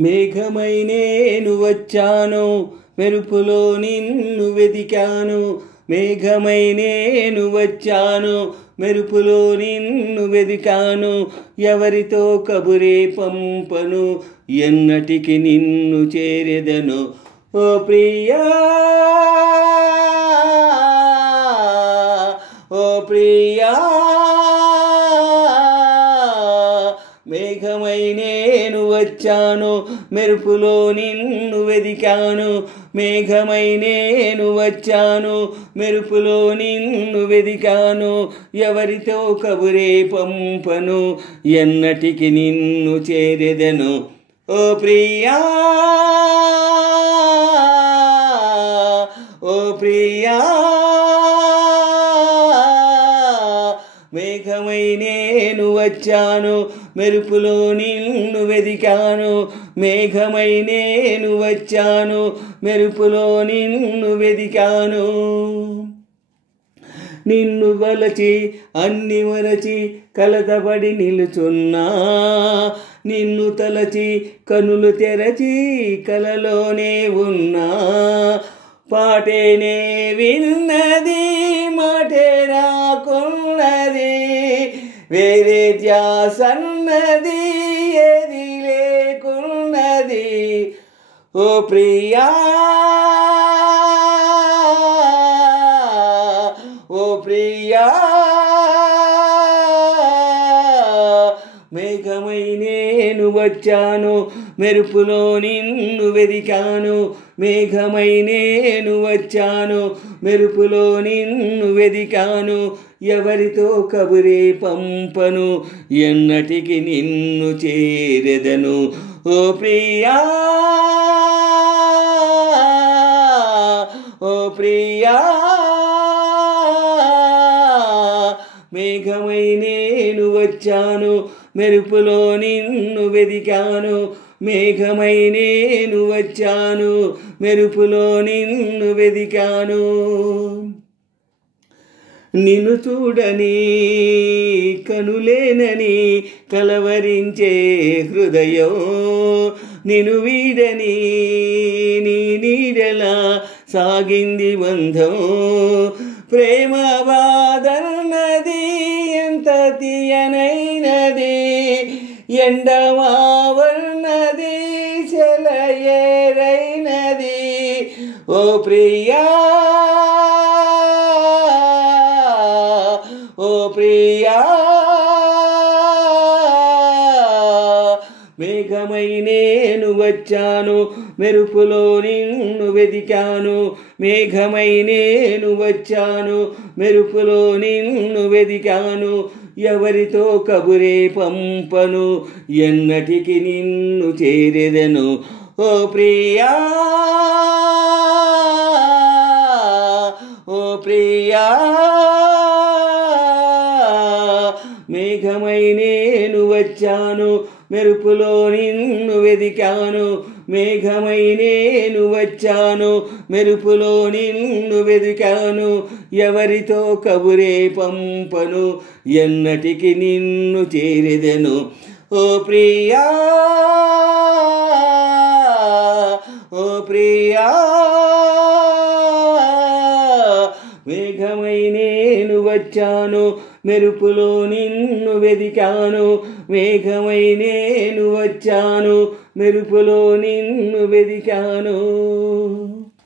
మేఘమై నేను వచ్చాను, మెరుపులో నిన్ను వెదికాను. మేఘమై నేను వచ్చాను, మెరుపులో నిన్ను వెదికాను. ఎవరితో కబురే పంపను, ఎన్నటికి నిన్ను చేరెదను. ఓ ప్రియా, ఓ ప్రియా. మేఘమై నేను వచ్చాను, మెరుపులో నిన్ను వెదికాను. మేఘమై నేను వచ్చాను, మెరుపులో నిన్ను వెదికాను. ఎవరితో కబురే పంపను, ఎన్నటికి నిన్ను చేరెదను. ఓ ప్రియా, ఓ ప్రియా. మేఘమై నేను వచ్చాను, మెరుపులో నిన్ను వెదికాను. మేఘమై నేను వచ్చాను, మెరుపులో నిన్ను వెదికాను. నిన్ను వలచి అన్ని మరచి కలతబడి నిలుచున్నా. నిన్ను తలచి కనులు తెరచి కలలోనే ఉన్నా. పాటేనే విన్నది, మాటే రాకున్నది. వేరే ధ్యాసన్నది ఏది లేకున్నది. ఓ ప్రియా, ఓ ప్రియా. మేఘమై నేను వచ్చాను, మెరుపులో నిన్ను వెదికాను. మేఘమై నేను వచ్చాను, మెరుపులో నిన్ను వెదికాను. ఎవరితో కబురే పంపను, ఎన్నటికి నిన్ను చేరెదను. ఓ ప్రియా, ఓ ప్రియా. మేఘమై నేను వచ్చాను, మెరుపులో నిన్ను వెదికాను. మేఘమై నేను వచ్చాను, మెరుపులో నిన్ను వెదికాను. నిన్ను చూడని కనులేనని కలవరించే హృదయం. నిన్ను వీడని నీ నీడలా సాగింది బంధం. ప్రేమ బాధన్నది ఎంత తీయనైనది. ఎండమావన్నది సెలయేరైనది. ఓ ప్రియా, ఓ ప్రియా. మేఘమై నేను వచ్చాను, మెరుపులో నిన్ను వెదికాను. మేఘమై నేను వచ్చాను, మెరుపులో నిన్ను వెదికాను. ఎవరితో కబురే పంపను, ఎన్నటికి నిన్ను చేరెదను. ఓ ప్రియా, ఓ ప్రియా. మేఘమై నేను వచ్చాను, మెరుపులో నిన్ను వెదికాను. మేఘమై నేను వచ్చాను, మెరుపులో నిన్ను వెదికాను. ఎవరితో కబురే పంపను, ఎన్నటికి నిన్ను చేరెదను. ఓ ప్రియా, ఓ ప్రియా. మేఘమై నేను వచ్చాను, మెరుపులో నిన్ను వెదికాను. మేఘమై నేను వచ్చాను, మెరుపులో నిన్ను వెదికాను.